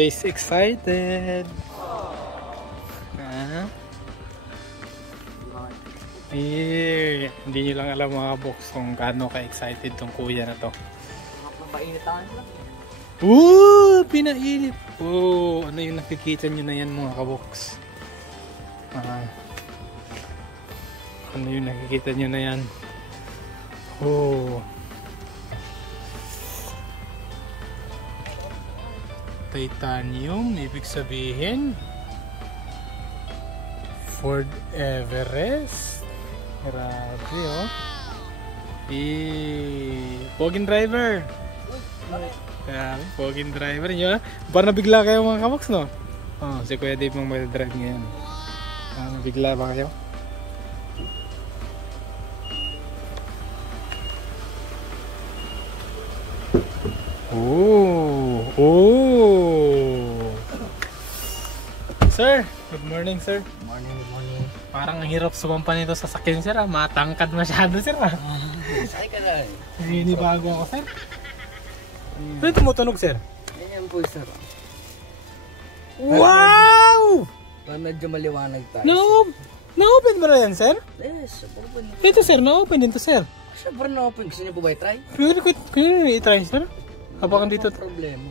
face excited. Hindi nyo lang alam mga box kung gaano ka-excited tong kuya na to. Painitan lang. Pinainit. Ano yung nakikita nyo na yan mga kabox? Ano yung nakikita nyo na yan? Titanium, ibig sabihin Ford Everest. Grabe Poging driver. Grabe, poging driver nyo. Parang nabigla kayo mga kabox, no? Si Kuya Dave mong mag-drive ngayon. Nabigla ba kayo? Sir, good morning sir. Good morning. Parang ang hirap sumampa nito sa sakyan sir. Matangkad masyado sir. Sakay ka na Bago ako sir. Ano tumutunog sir? Ganyan po sir. Wow! Parang medyo maliwanag tayo. Na-open mo na yan sir? Yes, open. Ito sir, na-open din to sir. Siyempre na-open. Gusto niyo po ba i-try? Kaya i-try sir? Habakan dito. Problema.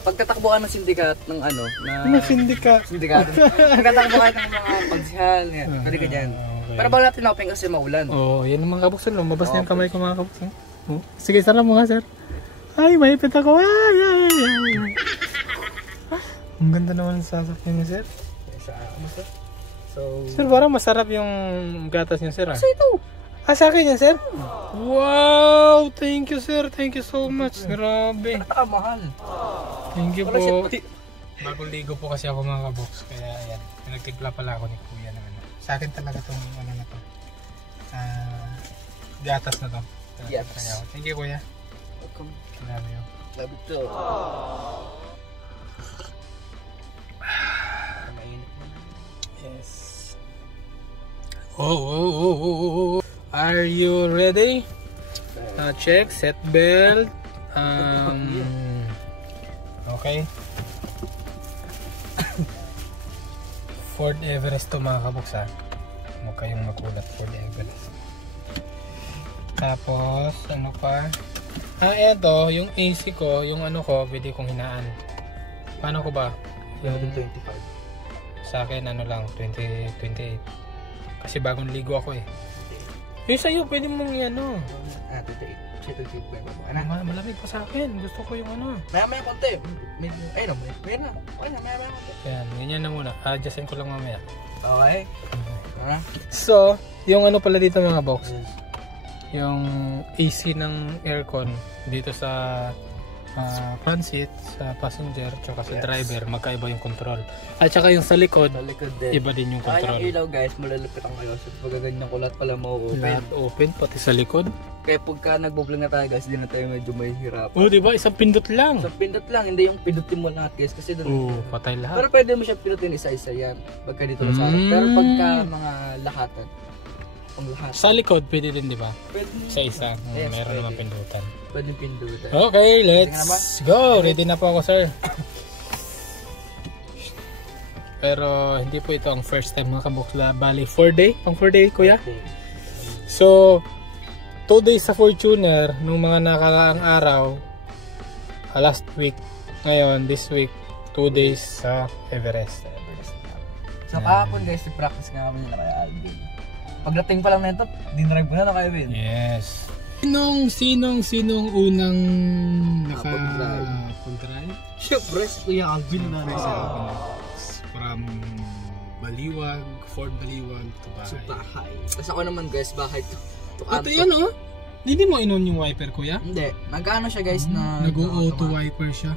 Pagtatakbuhan ng sindikat ng ano na sindikat? Pagtatakbo kayo ng mga pagsihal pwede ka dyan. Pero bago natin na-open kasi maulan. Yan ang mga kabuksan. Mabas na yung kamay ko mga kabuksan. Sige, sarap mo nga sir. Ay, mahipit ako. Ang ganda naman sa sasakyan niya sir. Sir, parang masarap yung gatas niya sir. Sa ito. Sa akin yan sir? Wow! Thank you sir. Thank you so much. Grabe. Napakamahal. Thank you po. Bagong ligo po kasi ako mga kabox. Kaya ayan. Nagtigla pala ako ni kuya ng ano. Sa akin talaga itong ano na to. Gatas na to. Yes. Thank you kuya. Welcome. Love you. Love you too. Yes. Are you ready? Check, set belt. Okay. Ford Everest to mga kabox ha. Huwag kayong magulat, Ford Everest. Tapos, ano pa? Eto, yung AC ko, yung ano ko, pwede kong hinaan. Paano ko ba? Yung 25. Sa akin, ano lang, 28. Kasi bagong ligo ako eh. Yung sa'yo, pwede mong ano. 28. Siya 28 ba? Malamig pa sa akin. Gusto ko yung ano. Maya konti. Ayun, may na. Okay na, maya konti. Yan, ganyan na muna. Adjustin ko lang mamaya. Okay. So, yung ano pala dito mga box. Yung AC ng aircon dito sa front seat, sa passenger, tsaka sa driver, magkaiba yung control. At saka yung sa likod, din. Iba din yung control. Yung ilaw guys, malalapit ang kayo. So pag ganyan ko lahat pala mau-open. Lahat open, pati sa likod. Kaya pagka nagbo-vlog na tayo guys, hindi na tayo medyo may hirap. Diba? Isang pindot lang. Isang pindot lang, hindi yung pindutin mo lahat guys. Kasi doon. Patay lahat. Pero pwede mo siya pindutin isa-isa yan. Pagka dito sa harap. Pero pagka mga lahatan, lahat. Sa likod, pwede din diba? Pwede. Isa-isa. Yes, meron naman pindutan. Pwede pindutan. Okay, let's go. Ready na po ako sir. Pero hindi po ito ang first time mga kabukla. Bali 4 day? Pang 4 day kuya? So 2 days sa Fortuner nung mga nakaraang araw, last week. Ngayon, this week 2 days sa Everest. So kahapon guys, practice nga kami nila kay Alvin. Pagdating pa lang nito, dinrive ko na kay Alvin. Yes. Sinong unang nakapag-drive? Siyempre, si Kuya Alvin na from Baliwag, Fort Baliwag to Bahay. Bahay. Tapos ako naman guys, bahay to Ito yan oh. Hindi mo inon yung wiper kuya? Hindi. Nag-ano siya guys na... Nag-auto wiper siya.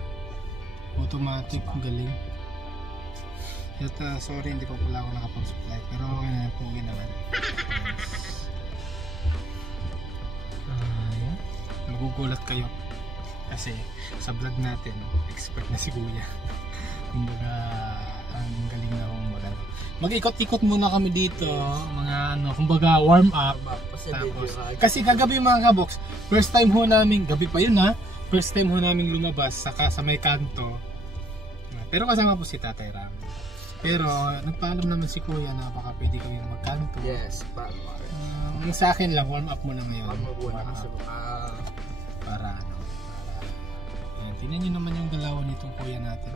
Automatic. Galing. Yata, sorry hindi pa pala ako nakapag-supply. Pero okay na, pugi naman. Yan. Magugulat kayo. Kasi sa vlog natin, expert na si Kuya. Kumbaga, ang galing na akong magano. Mag-ikot-ikot muna kami dito, mga ano, kumbaga warm up. Tapos, kasi kagabi mga kabox, first time ho namin, gabi pa yun ha, first time ho namin lumabas saka sa may kanto. Pero kasama po si Tatay Ram. Pero nagpaalam naman si Kuya na baka pwede kami magkanto. Yes, paano? Ang sa akin lang, warm up muna ngayon. Warm up muna kasi para ano. Ayan, tingnan nyo naman yung galawan nitong kuya natin.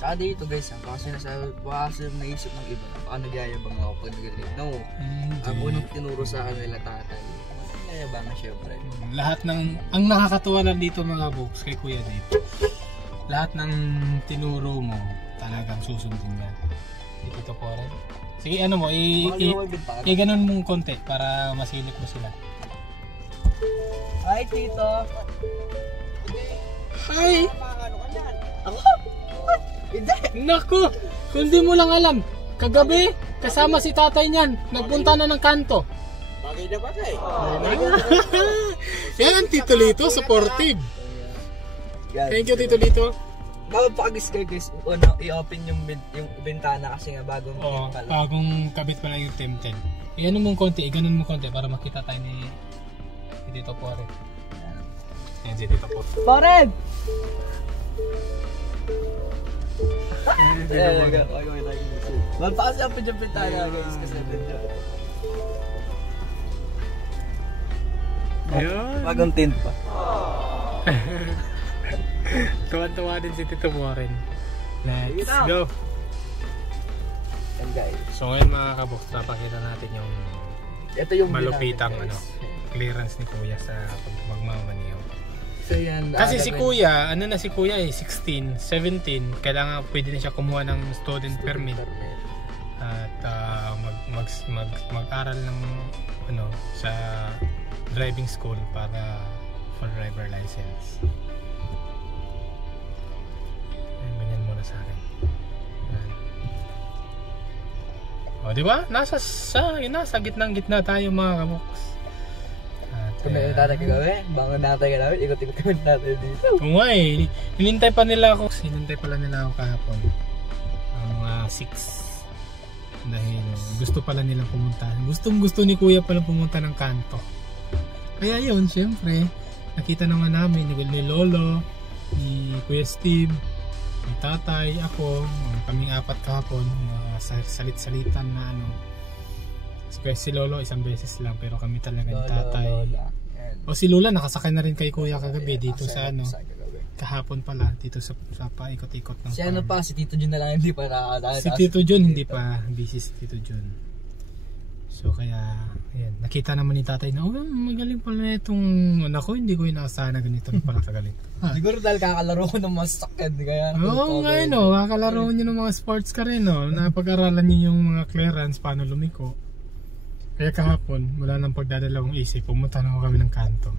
Saka dito guys, baka naisip ng iba, baka nagyayabang ako pag nag-drive. No, ang unang tinuro sa akin nila tatay. Nagyayabang na syempre. Lahat ng, ang nakakatuwa lang dito mga box kay Kuya dito. Lahat ng tinuro mo, talagang susundin niya. Dito po rin. Sige, ano mo, i-ganon mong konti para masilip mo sila. Hi, Tito! Hi! Ako? Hindi! Naku! Kundi mo lang alam, kagabi, kasama si tatay niyan, nagpunta na ng kanto. Bagay na bagay. Yan, Tito Lito, supportive. Thank you, Tito Lito. Mapapakagis kayo guys, i-open yung bintana kasi nga bagong pala. Bagong kabit pala yung Temten. I-ano mong konti, i-ganon mong konti para makita tayo ni Tito Pore. Yan si Tito Pore. Pore! Malpakas yung bintana guys kasi dito. Bagong tint pa. Tuwan-tuwa din si Tito Warren. Let's go! And guys, so ngayon mga kabox, napakita natin yung ito yung malupitang clearance ni Kuya sa magmamaniyaw. So yan, kasi si Kuya, ano na si Kuya 16, 17, kailangan pwede na siya kumuha ng student permit at mag-aral ng sa driving school para for driver license. Ganyan muna sa akin. O, di ba? Nasa gitna tayo mga kaboks. Kung may tatay ka gawin, bangon natin ka namin, ikot-ikot kami natin dito. Oo nga eh, hinintay pala nila ako kahapon. Mga 6. Dahil gusto pala nilang pumunta. Gusto ni Kuya pala pumunta ng kanto. Kaya yun, syempre, nakita naman namin ni Lolo, ni Kuya Steve, ni Tatay, ako, kaming 4 kahapon, salit-salitan na si Lolo isang beses lang, pero kami talaga ni Tatay. O si Lola nakasakay na rin kay Kuya kagabi dito sa kahapon pala dito sa paikot-ikot ng farm. Si Tito Jun na lang hindi pa nakakasakay. Si Tito Jun hindi pa, busy si Tito Jun. So kaya ayan, nakita naman ni Tatay na magaling pala na itong anak ko, hindi ko inaasahan na ganito na pala kagaling. Siguro dahil kakalaro ko ng mga sakyan kaya. Oo nga kakalaro nyo ng mga sports ka rin napag-aralan nyo yung mga clearance, paano lumiko. Kaya kahapon, wala nang pagdadalawang isip, pumunta na kami ng kanto.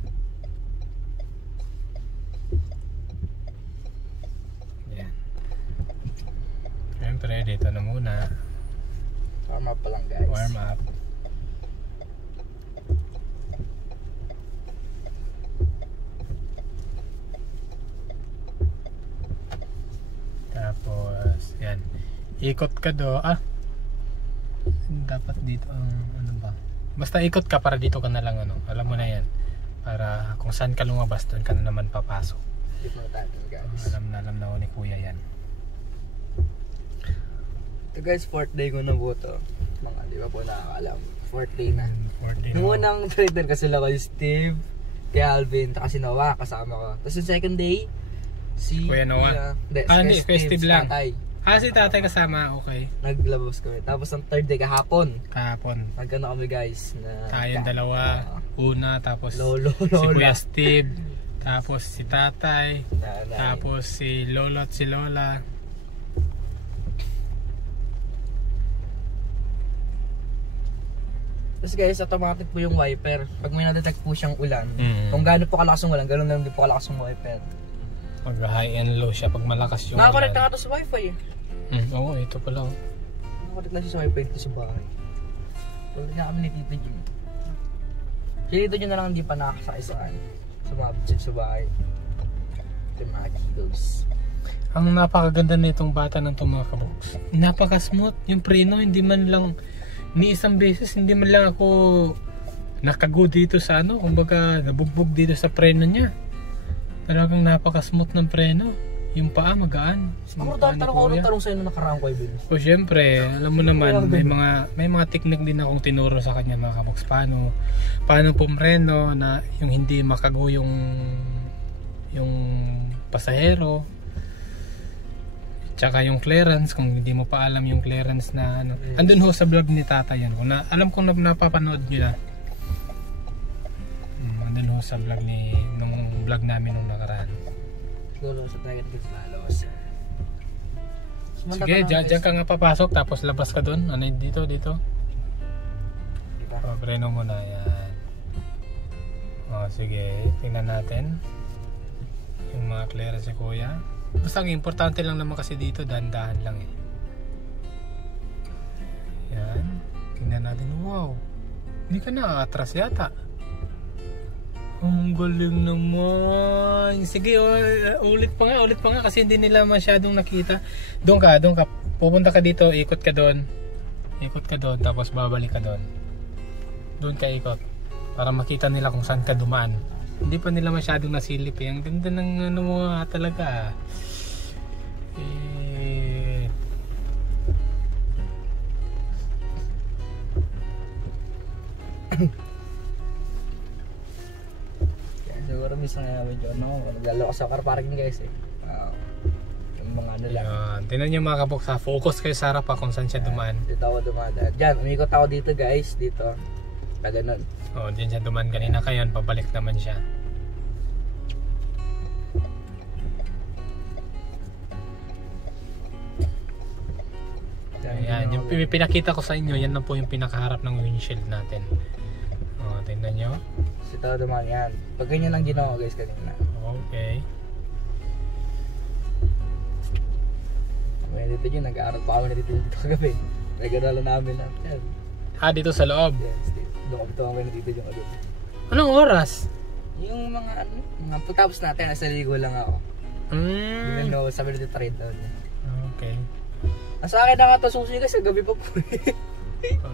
Yan. Siyempre, dito na muna. Warm up pa lang guys. Warm up. Tapos, yan. Ikot ka do. Dapat dito ang basta ikot ka para dito ka na lang alam mo na yan, para kung saan ka lumabas doon ka na naman papasok. Alam na ni Kuya yan. Ito guys, 4th day ko na po to. Mga di ba po nakakalam, 4th day na. Nung unang trader kasi sila kay Steve, kay Alvin, kasi Noah kasama ko. Tapos yung second day si Kuya Noah. Hindi, Steve lang. Si Tatay kasama, okay. Naglabas kami. Tapos ang 3rd day kahapon. Nagkano kami guys na tayong dalawa. Una, tapos Lolo, si Kuya Steve, tapos si Tatay, Nanay. tapos si Lolo at si Lola. Tapos guys, automatic po yung wiper. Pag may na-detect po siyang ulan, kung gaano po kalakas yung ulan, gano'n lang din po kalakas yung wiper. Pag high and low siya, pag malakas yung Nakakonect na nga to sa wifi Oo, ito pala Nakakonect na siya sa wifi dito sa bahay. Wala na kami ni Tito Jun. Si Tito Jun na lang hindi pa nakakasakay sa mga bitsit sa bahay. Ito yung mga kiddos. Ang napakaganda na itong bata ng itong mga kaboks. Napaka-smooth. Yung preno, hindi man lang, ni isang beses, hindi man lang ako nakago dito sa ano, kumbaga nabugbog dito sa preno niya. Talagang napaka-smooth ng preno. Yung paa magaan. Siguro tanong sa'yo na nakaraan ko, Ibin. O syempre, alam mo naman, may mga technique din akong tinuro sa kanya mga kaboks. Paano pumreno na yung hindi makago yung pasahero. Tsaka yung clearance, kung hindi mo pa alam yung clearance na ano. Yes. Andun ho sa vlog ni Tata yan. Alam kong napapanood nyo na. Andun ho sa vlog nung vlog namin nung nakaraan. Siguro sa target ko lalos. Sige, dyan ka nga papasok tapos labas ka dun. Ano dito? Diba? Preno mo na yan. Sige, tingnan natin yung mga clearance si Kuya. Basta ang importante lang naman kasi dito, dahan-dahan lang eh. Yan, tingnan natin. Wow, hindi ka na-atras yata. Ang galing naman. Sige, ulit pa nga kasi hindi nila masyadong nakita. Doon ka, pupunta ka dito, ikot ka doon, tapos babalik ka doon. Doon ka ikot para makita nila kung saan ka dumaan. Hindi pa nila masyadong nasilip eh. Ang ganda ng ano mo talaga. Siguro minsan nga medyo naglalo ko sa car parking guys eh. Yung mga ano lang. Tingnan nyo mga kaboks ha, focus kayo sa harap kung saan siya dumaan. Dito ako dumaan. Diyan, umikot ako dito guys, dito. Kaganon. Diyan siya dumaan kanina kayon, pabalik naman siya. Ayan, yung pinakita ko sa inyo, yan na po yung pinakaharap ng windshield natin. Tingnan nyo. Ito dumaan yan. Pag ganyan lang ginawa guys kanina. Okay. May dito yun, nag-aaral pa kami dito kagabi. Nag-aaral namin lang. Dito sa loob? Yes, doon kami dito yung kagabi. Anong oras? Yung mga pagtapos natin, nasa ligo lang ako. Even though, sabi dito 3 taon. Okay. Sa akin na nga ito susi kasi gabi pa po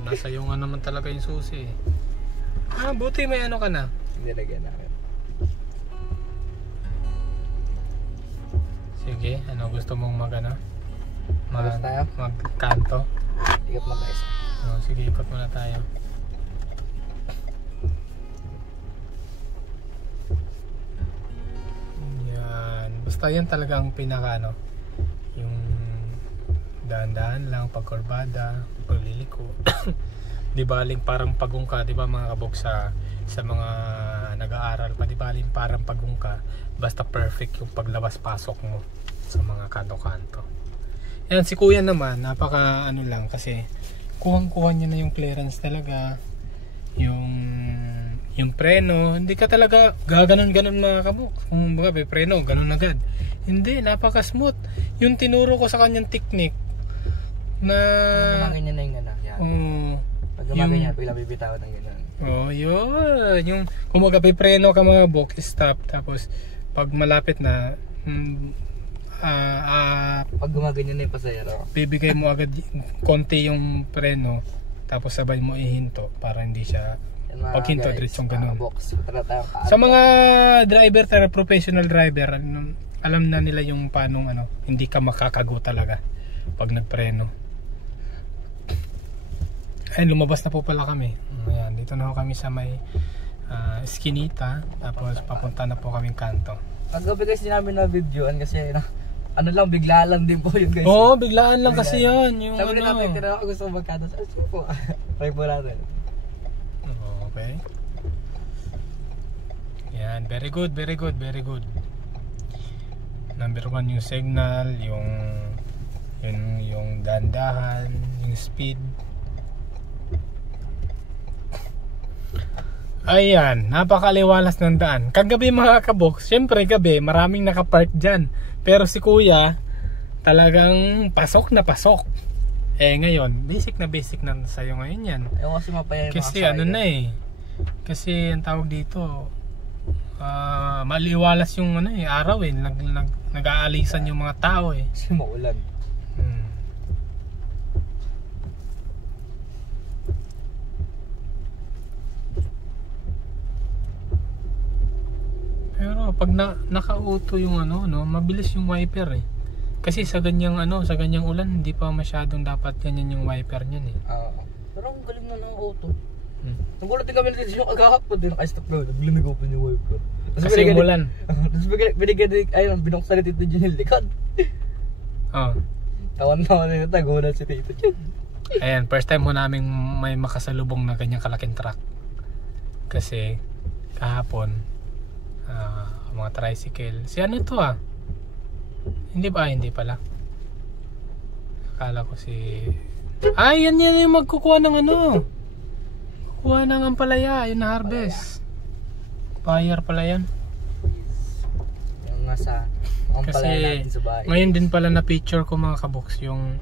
nasa iyo nga naman talaga yung susi. Buti may ano ka na. Hindi lagyan namin. Sige, ano gusto mong magkanto? Ikot mo guys. Sige, ikot muna tayo. Yan. Basta yan talaga ang pinaka yung dahan-dahan lang, pagkurbada, pagliliko. Di baling parang pagungka, di ba mga kabog sa mga nag-aaral pa, di baling parang pagungka, basta perfect yung paglabas-pasok mo sa mga kanto-kanto. Yan, si Kuya naman, napaka lang kasi kuhang-kuha niya na yung clearance talaga, yung preno, hindi ka talaga gaganon-ganon mga kabog. Kung baga may preno, ganon agad. Hindi, napaka smooth. Yung tinuro ko sa kanyang technique na gumagay niya na yung yan. Pag gumagay niya, bigla bibitawan ng gano'n. Yun. Yung kumaga preno ka mga bok, stop. Tapos pag malapit na pag gumagay niya na yung pasahero, bibigay mo agad konti yung preno, tapos sabay mo ihinto para hindi siya pag hinto diretsong gano'n. Sa mga driver, professional driver, alam na nila yung paano hindi ka makakago talaga pag nagpreno. Ayun, lumabas na po pala kami. Ayan, dito na po kami sa may Eskinita. Tapos papunta na po kaming kanto. Paggabi guys, din namin na videoan kasi bigla lang din po yun guys. Oo, biglaan lang kasi yun. Yung sabi na namin, tinanong ako gusto magkanto. Sige po, try po natin. Okay. Yan, very good. Number 1 yung signal, yung dandahan, yung speed. Ayan, napakaliwalas ng daan. Kagabi mga kabok, syempre gabi, maraming nakapark dyan. Pero si Kuya, talagang pasok na pasok. Ngayon, basic na sa'yo ngayon yan. Kasi mapaya yung kasi kasi ang tawag dito, maliwalas yung araw nag-aalisan yung mga tao Kasi maulan. pag naka-auto yung ano, no, mabilis yung wiper eh. Kasi sa ganyang ulan, hindi pa masyadong dapat ganyan yung wiper niyan eh. Pero ang galing na ng auto. Nagulat din kami dito yung agahapon din naka-stop na. Naglamig open yung wiper. Kasi umulan. Tapos binigyan ayun, binuksan ni Tito Junel likod. Tawan-tawan na yung tagunan si Tito Jun. Ayan, first time mo namin may makasalubong na ganyang kalaking truck. Kasi kahapon mga tricycle. Si ano to Hindi pala. Akala ko si yan yung magkukuha ng ano. Kukuha ng ampalaya, yun na harvest. Buyer pala yan. Yung nasa ampalaya natin sa bahay. Ngayon din pala na picture ko mga kaboks yung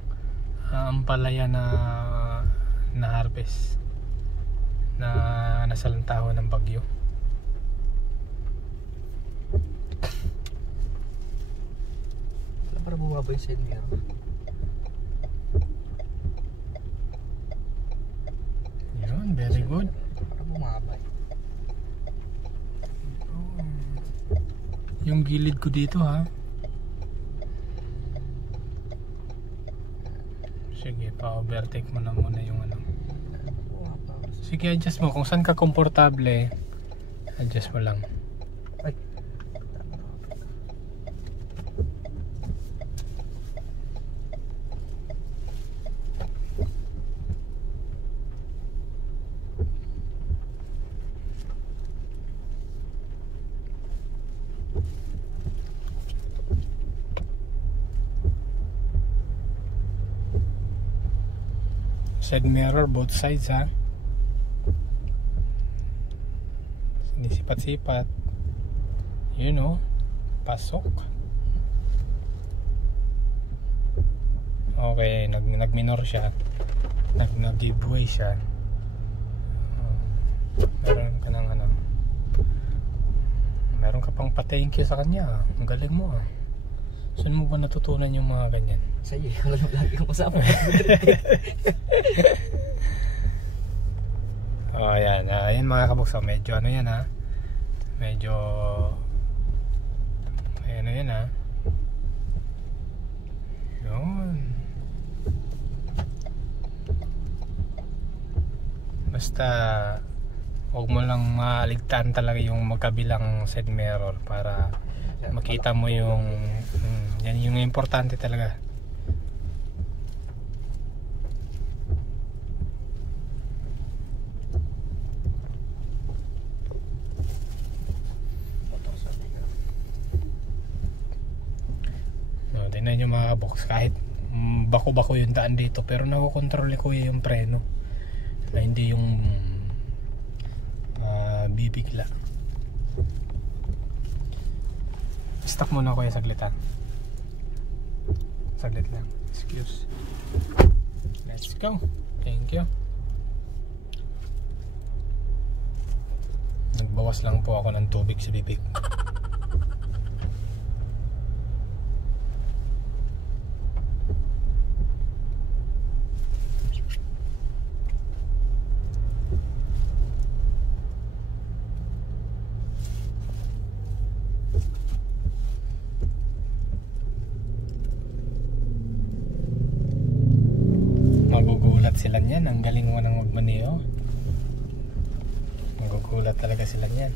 ampalaya na harvest na nasalantaho ng bagyo. Para bumaba yung side mirror. Yun, very good. Para bumaba. Yung gilid ko dito Sige, pa-overtake mo na muna yung ano. Sige, adjust mo. Kung saan ka komportable, adjust mo lang. Ay. Side mirror, both sides Sinisipat-sipat. Pasok. Okay, nag-minor siya. Nag-giveaway siya. Meron ka pang pa-thank you sa kanya. Ang galing mo Saan mo ba natutunan yung mga ganyan? Sa'yo, alam mo lagi kong kasama. Ayan. Ayan mga kabuksa. Medyo yan Medyo yan Yun. Basta huwag mo lang maligtaan talaga yung magkabilang side mirror para makita mo yung yan yung importante talaga. Tingnan nyo mga box, kahit bako-bako yung daan dito pero nakokontrol ko yung preno na hindi yung bibigla. Stop muna ko saglit saglit lang, excuse. Let's go. Thank you. Nagbawas lang po ako ng tubig sa bibig. Magugulat sila niyan, ang galing mo nang magmaneho. Magugulat talaga sila niyan.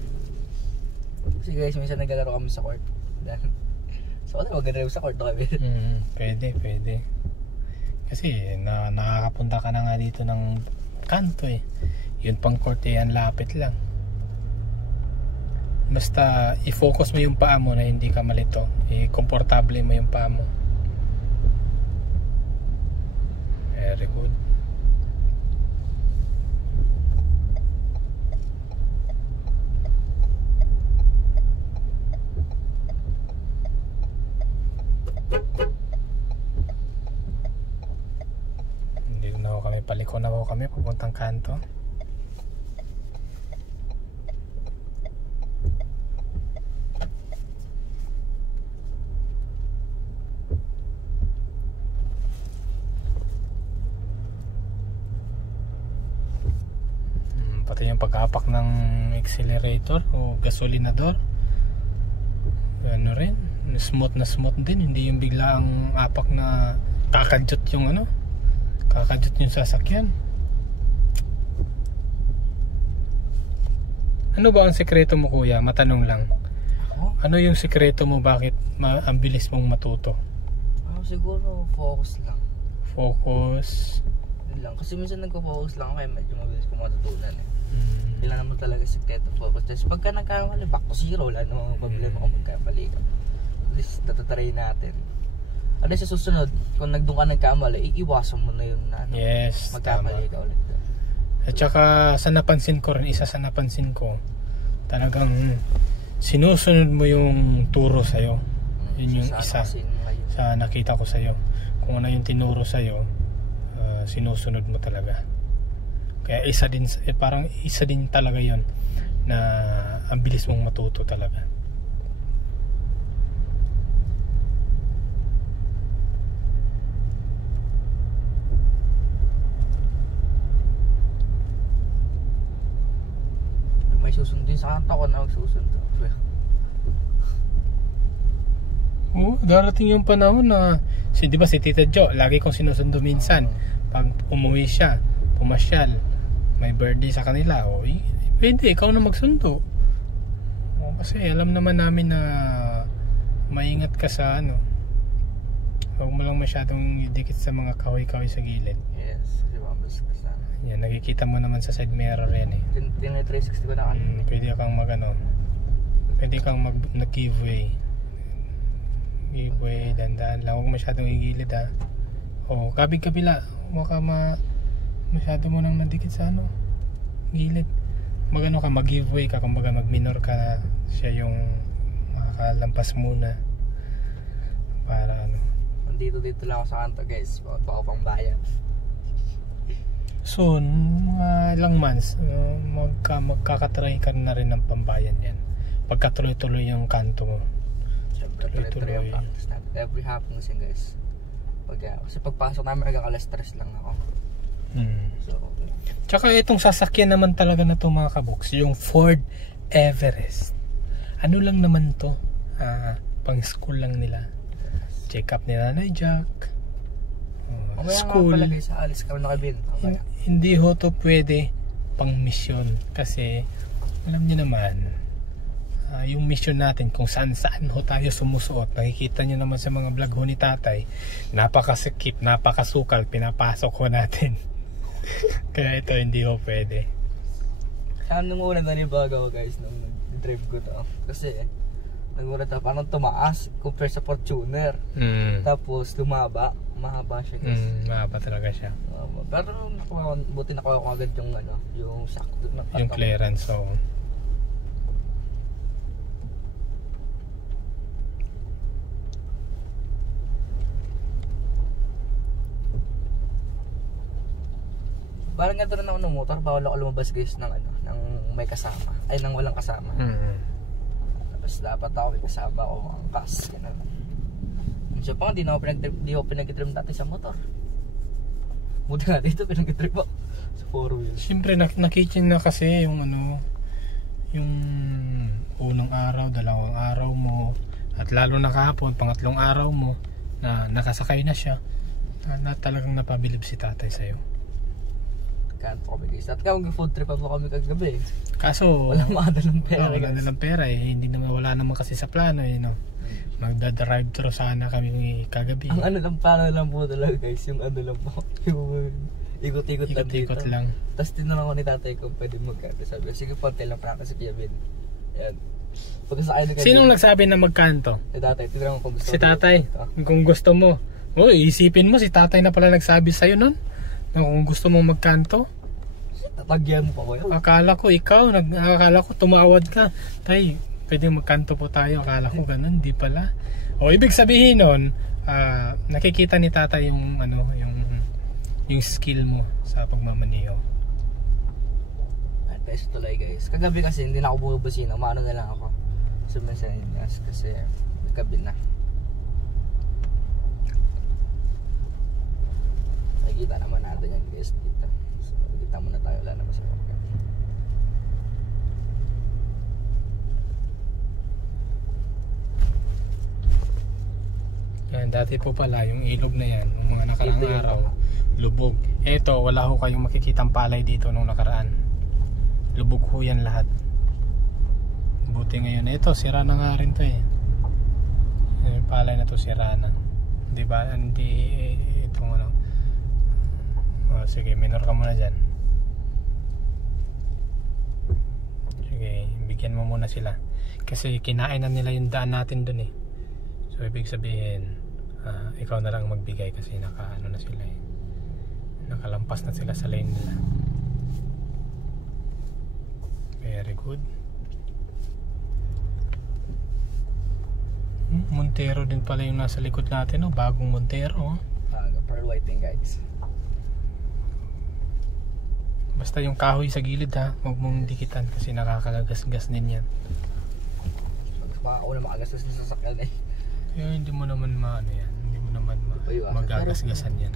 Kasi guys, minsan naglalaro kami sa court. So ano mag-drive sa court kami? Pwede. Kasi nakakapunta ka na nga dito ng kanto Yun pang court ang lapit lang. Basta i-focus mo yung paa mo na hindi ka malito. I-komportable mo yung paa mo. Very good. Hindi na ako kami, paliko na ako kami papuntang kanto. Pati yung pag-apak ng accelerator o gasolinador ano rin, smooth din, hindi yung bigla ang apak na kakadyot yung ano, kakadyot yung sasakyan. Ano ba ang sekreto mo, kuya? Matanong lang. Ano yung sekreto mo, bakit ang bilis mong matuto? Siguro focus lang. Focus. Yun lang. Kasi minsan nagpo-focus lang ako kaya medyo mabilis ko matutunan eh. Kailan naman talaga sekreto focus. Tapos pagka nagkamali, back to zero. Wala namang problema kung magkamali ka. At least tatatry natin. At least sa susunod, kung nagdoon ka nagkamali, iiwasan mo na yun na yes, magkamali ka ulit. At saka sa napansin ko rin, isa sa napansin ko, talagang sinusunod mo yung turo sa'yo. Yun yung isa sa nakita ko sa'yo. Kung ano yung tinuro sa'yo, sinusunod mo talaga. Kaya isa din, parang isa din talaga yon na ang bilis mong matuto talaga. May susundin sa kanto ko na magsusundo. Darating yung panahon na di ba si Tita Jo, lagi kong sinusundo minsan. Pag umuwi siya, pumasyal, may birthday sa kanila, pwede ikaw na magsundo. Kasi alam naman namin na maingat ka sa ano. Huwag mo lang masyadong dikit sa mga kahoy-kahoy sa gilid. Yes, kasi mabas ka sa yan, nakikita mo naman sa side mirror yan eh. 360 ko na kanina. Pwede kang pwede kang nag-giveaway. Giveaway, dandaan lang. Huwag masyadong igilid ha. Kabig-kabila. Huwag ka masyado mo nang nadikit sa ano, gilid. Mag-giveaway ka, kumbaga mag-minor ka na siya yung makakalampas muna. Para ano. Dito lang ako sa kanto guys. Baka pang bayan. Soon, mga ilang months, magkakatry ka na rin ng pambayan yan. Pagkatuloy-tuloy yung kanto mo. Tuloy-tuloy yung practice natin. Every hapon kasi guys. Kasi pagpasok namin nagkakalas stress lang ako. So, okay. Tsaka itong sasakyan naman talaga na itong mga kaboks, yung Ford Everest. Ano lang naman to? Pang school lang nila. Check up ni Nanay Jack. School. Palagay sa alis kami nakabin. Hindi ho to pwede pang misyon. Kasi alam niyo naman, yung mission natin kung saan ho tayo sumusuot. Nakikita nyo naman sa mga vlog ho ni tatay, napakasikip, napakasukal, pinapasok ho natin. Kaya ito hindi ho pwede. Saan nung una nanibago guys nung drive ko to. Kasi nagmura to parang tumaas compare sa Fortuner. Tapos mahaba siya guys. Mahaba talaga siya. Pero buti nakuha ko agad yung yung sakto ng yung clearance. So parang ganito rin ako ng motor, bawal ako lumabas guys ng ng may kasama, ay nang walang kasama. Tapos dapat ako may kasama ako ang kas, gano'n. So pa hindi ako pinag-trip dati sa motor. Buti nga dito pinag-trip ako sa 4-wheel. Siyempre nakitchen na kasi yung yung unang araw, dalawang araw mo, at lalo na kahapon, pangatlong araw mo na nakasakay na siya, na talagang napabilib si tatay sa'yo. Kanto kami guys. At mag-food trip pa kami kagabi. Kaso walang makadalang pera. Wala dalang pera eh. Wala naman kasi sa plano eh, no? Magda-drive thru sana kami kagabi. Ang plano lang po talaga guys. Yung lang po. Yung ikot-ikot lang dito. Ikot lang. Tapos tinanong ko ni tatay kung pwede magkanto. Sabi, sige po, lang practice si Pia Ben. Yan. Sinong nagsabi na magkanto? Si tatay. Tinanong ko kung gusto. Si tatay? Kung gusto mo. Isipin mo si tatay na pala nagsabi sa'yo nun. Kung gusto mong magkanto, tatagyan mo pa ko yun. Akala ko tumawad ka. Tay, pwede magkanto po tayo. Akala ko ganun, di pala. Ibig sabihin nun, nakikita ni tata yung yung skill mo sa pagmamaniho. At best tuloy guys. Kagabi kasi hindi na ako bumubusina. Umano na lang ako. Sumasayin kasi gabi na. Nakikita naman natin yan guys dito. So, nakikita muna tayo, wala naman sa kapag. Dati po pala yung ilog na yan, nung mga nakaraang araw, lubog. Eto, wala ho kayong makikitang palay dito nung nakaraan. Lubog ho yan lahat. Buti ngayon. Eto, sira na nga rin to eh. Yung palay na to sira na. Diba? Hindi itong ano. Oh, sige, minor ka muna dyan. Sige, bigyan mo muna sila. Kasi kinain na nila yung daan natin dun eh. So ibig sabihin, ikaw na lang magbigay kasi nakaano na sila eh. Nakalampas na sila sa lane nila. Very good. Montero din pala yung nasa likod natin, no? Bagong Montero. Pearl whiting guys. Basta yung kahoy sa gilid ha, huwag mong dikitan kasi nakakagasgas din yan. Baka ako na makagasgas ng sasakyan eh. Kaya hindi mo naman maano yan, hindi mo naman magagasgasan yan.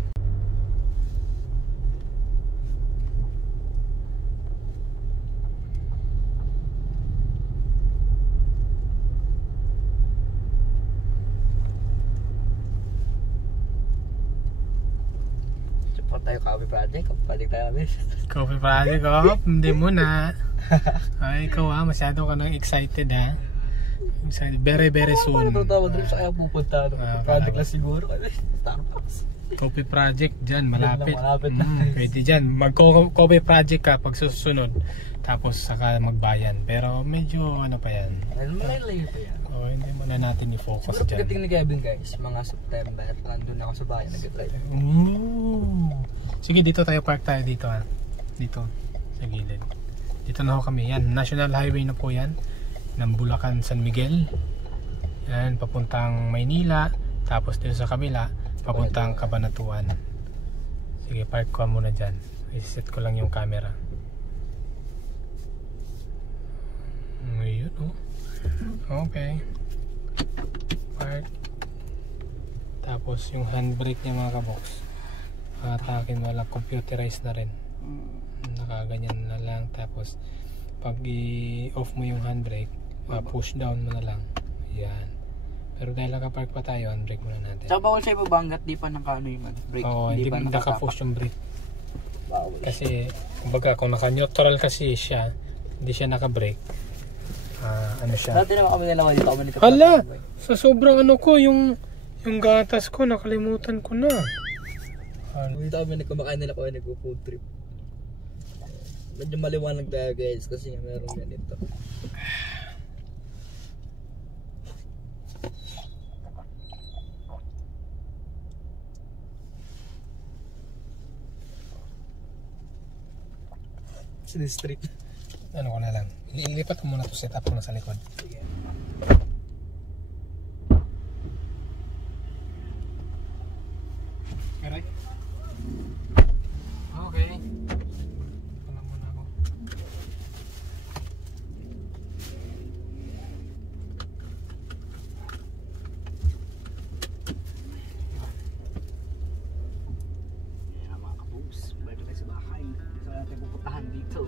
Support tayo Coffee Project, Project tayo kami. Coffee Project, oh, hindi mo na. Ay, ikaw masyado ka nang excited ha. Very soon. Paano tawag rin sa kaya pupunta? Project lang siguro kami. Starbucks. Coffee Project dyan, malapit. Malapit Pwede dyan. Mag-coffee project ka pag susunod. Tapos saka magbayan. Pero medyo ano pa yan. Malayo pa yan. Oh, hindi mo na natin i-focus siguro dyan. pagdating ni Kevin guys, mga September, nandun ako sa bayan nag-drive. Sige, dito tayo, park tayo dito ha. Dito, sa gilid. Dito na ho kami. Yan, National Highway na po yan. Ng Bulacan, San Miguel. Yan, papuntang Maynila. Tapos dito sa kabila, papuntang Cabanatuan. Sige, park ko muna dyan. I-set ko lang yung camera. Ayun, oh. Okay. Park. Tapos yung handbrake niya mga kabox. Atakin mo lang, computerized na rin. Nakaganyan na lang. Tapos pag i-off mo yung handbrake, push down mo na lang. Yan. Pero dahil nakapark pa tayo, handbrake muna natin. Tsaka bawal siya ibabanggat, di pa naka-ano yung brake. Oo, hindi pa naka-push yung brake. Bawal. Kasi, kumbaga, kung naka-neutral kasi siya, hindi siya naka-brake. Ano siya? Dati naman kami nalawa dito kami nito. Hala! Sa sobrang ano ko, yung gatas ko, nakalimutan ko na. Dito kami kumakain nila ko, nag-food trip. Medyo maliwanag tayo guys kasi meron ganito. Sa street. Ano ko na lang. Ilipat ko muna to, set up ko na sa likod. Sige. Alright. Okay. Ito lang muna ako. Yan mga kabus, balik tayo sa bahay. Gusto natin pupuntahan dito.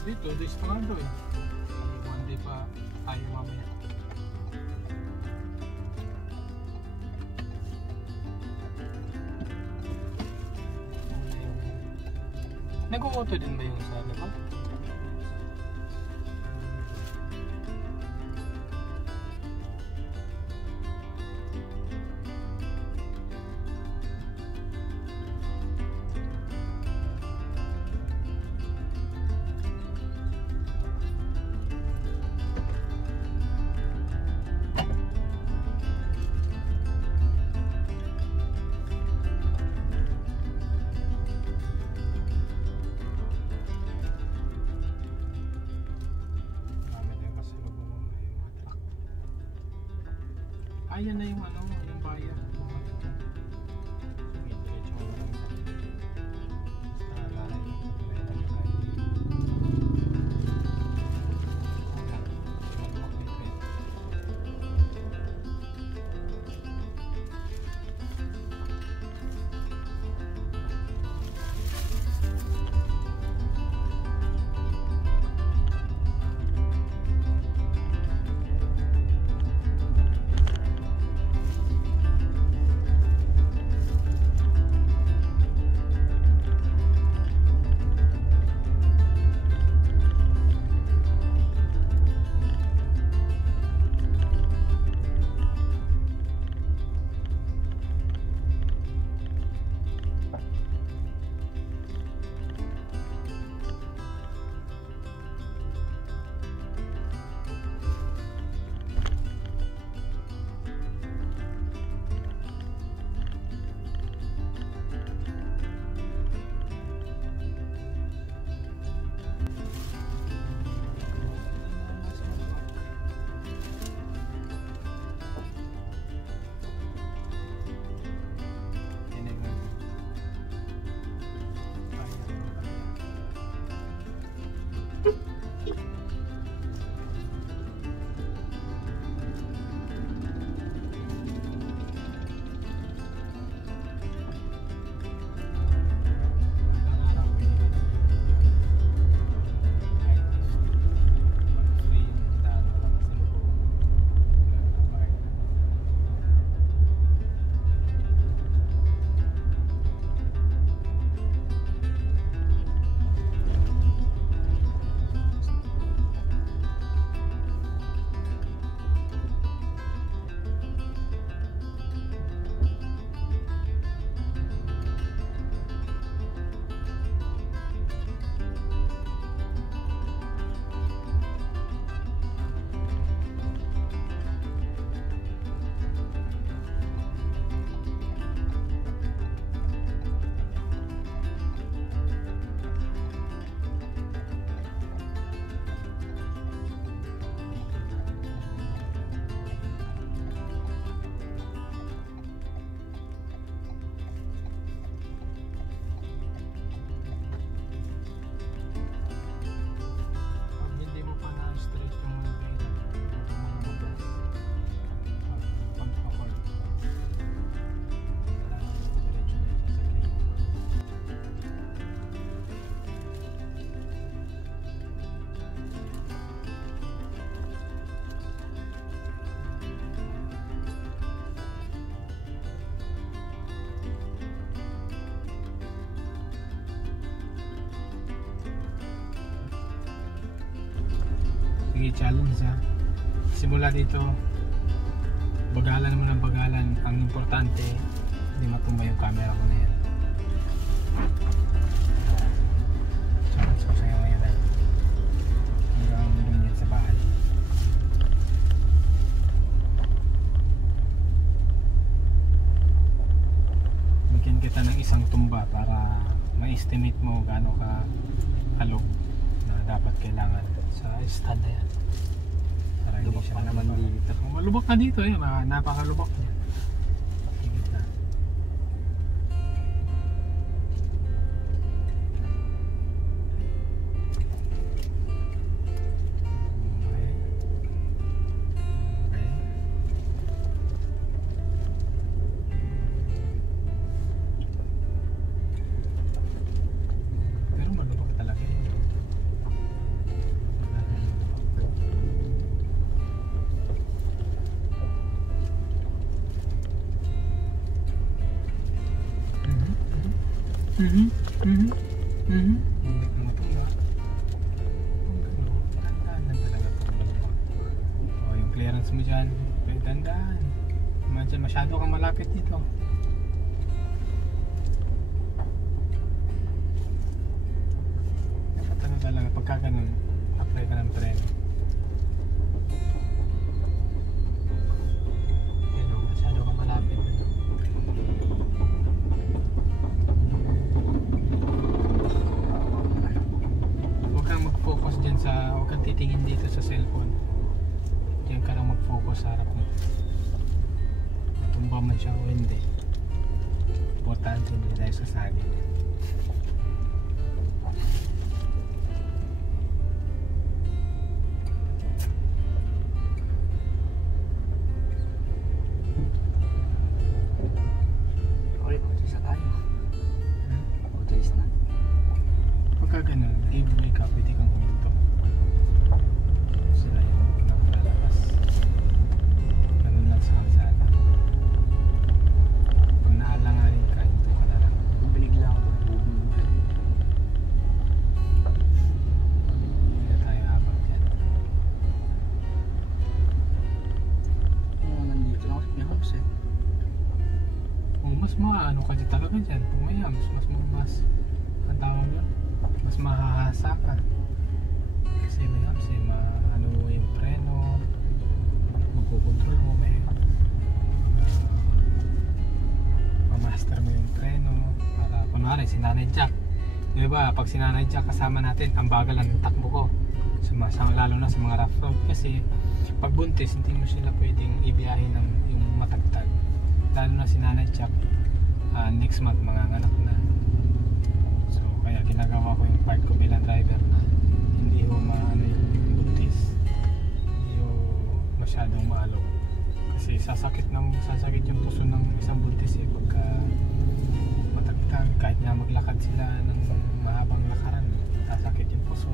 Dito, days pa nga doon. One day pa tayo mamaya. Nag-auto din ba yung sabi ko? Ayan na yung ano, yung buyer. Sige, diretso ko lang sa Sige, challenge ha. Simula dito, bagalan mo ng bagalan. Ang importante, hindi matumba yung camera ko na yan. Challenge ko sa'yo ngayon ha. Hanggang doon yan sa bahay. Bigyan kita ng isang tumba para ma-estimate mo gaano ka halog na dapat kailangan sa stand na yan. Para hindi siya naman dito. Malubak na dito eh, napakalubak niya. Higit na. Pero malubak talaga eh. Hindi ka matumba. Tandaan lang talaga ito. O yung clearance mo dyan, tandaan. Masyado kang malapit dito. Ano talaga, pagka ganun, apply ka ng tren. Yan o, masyado kang malapit. Mag-focus dyan sa, huwag kang titingin dito sa cellphone. Diyan ka lang mag-focus sa harap mo. matumba man siya o hindi. Importante hindi tayo sasagi. Pagka ganun, giveaway ka, pwede kang huminto. Sila yung naglalabas. Ganun lang sa kalsada. Kung naalanganin ka, hinto ka na lang. Binigla ako ito. Hindi na tayo habang dyan. Nandito lang ako sa house eh. Kung mas maano ka dyan talaga dyan, kung may hams, mas ang tawag yun, mas mahahasa ka. Kasi may hams eh, maano yung preno, magkukontrol mo, may mamaster mo yung preno. Para kunwari, si Nanay Jack, di ba, pag si Nanay Jack kasama natin, ang bagal ang takbo ko. Lalo na sa mga rough road. Kasi pag buntis, hindi mo sila pwedeng ibiyahin ng yung matagtag. Lalo na si Nanay Jack, next month manganganak na. So kaya ginagawa ko yung part ko bilang driver na hindi ko maano yung buntis, hindi ko masyadong maalok. Kasi sasakit yung puso ng isang buntis eh pagka matagtag. Kahit nga maglakad sila ng mahabang lakaran, sasakit yung puso.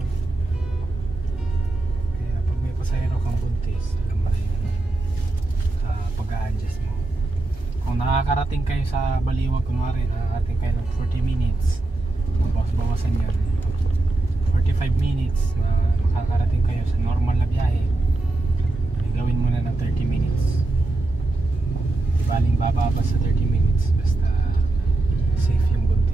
Kaya pag may pasahero kang buntis, alam mo na yung pag-a-adjust mo. Kung nakakarating kayo sa Baliwag, kunwari nakakarating kayo ng 40 minutes, bawasan yun 45 minutes na makakarating kayo sa normal na biyahe, gawin mo na ng 30 minutes. Di baling bababa sa 30 minutes basta safe yung buntis.